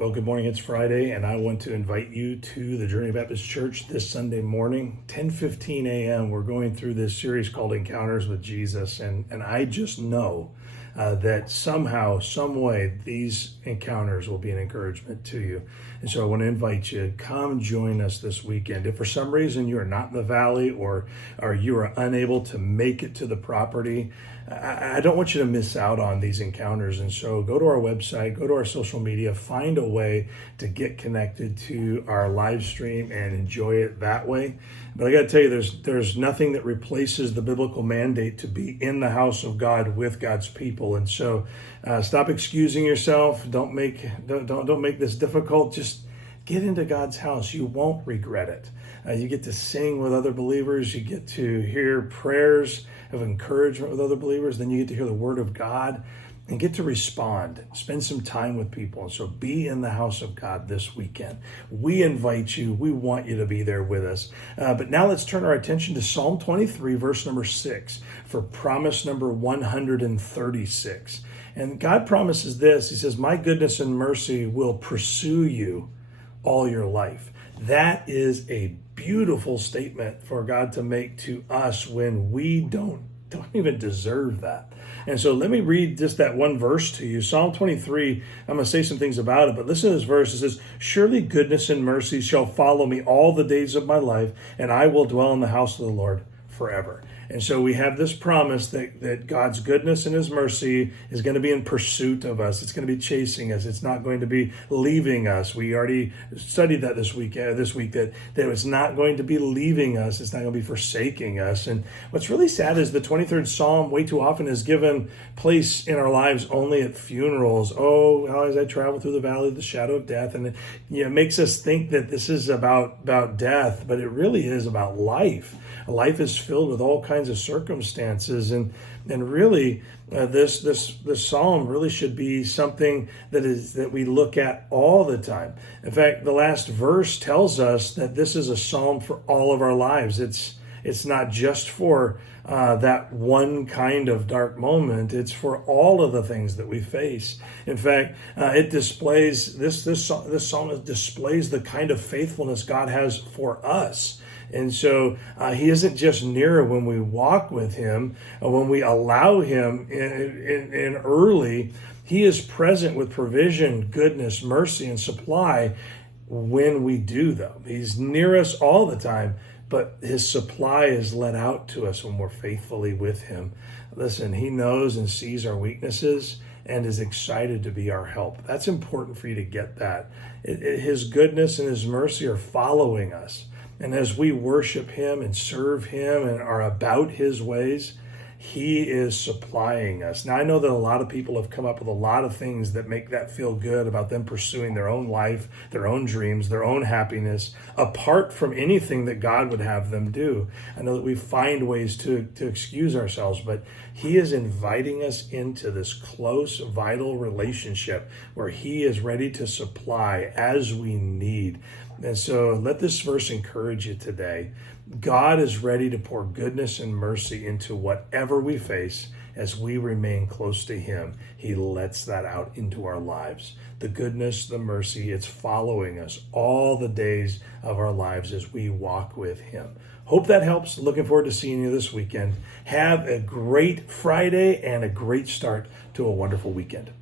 Well, good morning. It's Friday, and I want to invite you to the Journey Baptist Church this Sunday morning, 10:15 a.m. We're going through this series called Encounters with Jesus, and I just know that somehow, some way, these encounters will be an encouragement to you. And so I want to invite you, come join us this weekend. If for some reason you are not in the valley or you are unable to make it to the property, I don't want you to miss out on these encounters. And so go to our website, go to our social media, find a way to get connected to our live stream and enjoy it that way. But I got to tell you, there's nothing that replaces the biblical mandate to be in the house of God with God's people. And so stop excusing yourself. Don't make this difficult. Just get into God's house. You won't regret it. You get to sing with other believers. You get to hear prayers of encouragement with other believers. Then you get to hear the word of God and get to respond. Spend some time with people. And so be in the house of God this weekend. We invite you. We want you to be there with us. But now let's turn our attention to Psalm 23, verse number 6, for promise number 136. And God promises this. He says, "My goodness and mercy will pursue you all your life." That is a beautiful statement for God to make to us when we don't even deserve that. And so let me read just that one verse to you. Psalm 23, I'm going to say some things about it, but listen to this verse. It says, "Surely goodness and mercy shall follow me all the days of my life, and I will dwell in the house of the Lord forever." And so we have this promise that God's goodness and his mercy is going to be in pursuit of us. It's going to be chasing us. It's not going to be leaving us. We already studied that this week that it's not going to be leaving us. It's not going to be forsaking us. And what's really sad is the 23rd Psalm way too often is given place in our lives only at funerals. Oh, as I travel through the valley of the shadow of death. And it makes us think that this is about death, but it really is about life. Life is filled with all kinds of circumstances, and really this psalm really should be something that we look at all the time. In fact, the last verse tells us that this is a psalm for all of our lives. It's not just for that one kind of dark moment. It's for all of the things that we face. In fact, it displays this psalm displays the kind of faithfulness God has for us. And so he isn't just near when we walk with him, when we allow him in early. He is present with provision, goodness, mercy, and supply when we do, though. He's near us all the time, but his supply is let out to us when we're faithfully with him. Listen, he knows and sees our weaknesses and is excited to be our help. That's important for you to get that. His goodness and his mercy are following us. And as we worship him and serve him and are about his ways, he is supplying us. Now, I know that a lot of people have come up with a lot of things that make that feel good about them pursuing their own life, their own dreams, their own happiness, apart from anything that God would have them do. I know that we find ways to excuse ourselves, but he is inviting us into this close, vital relationship where he is ready to supply as we need. And so let this verse encourage you today. God is ready to pour goodness and mercy into whatever we face as we remain close to him. He lets that out into our lives. The goodness, the mercy, it's following us all the days of our lives as we walk with him. Hope that helps. Looking forward to seeing you this weekend. Have a great Friday and a great start to a wonderful weekend.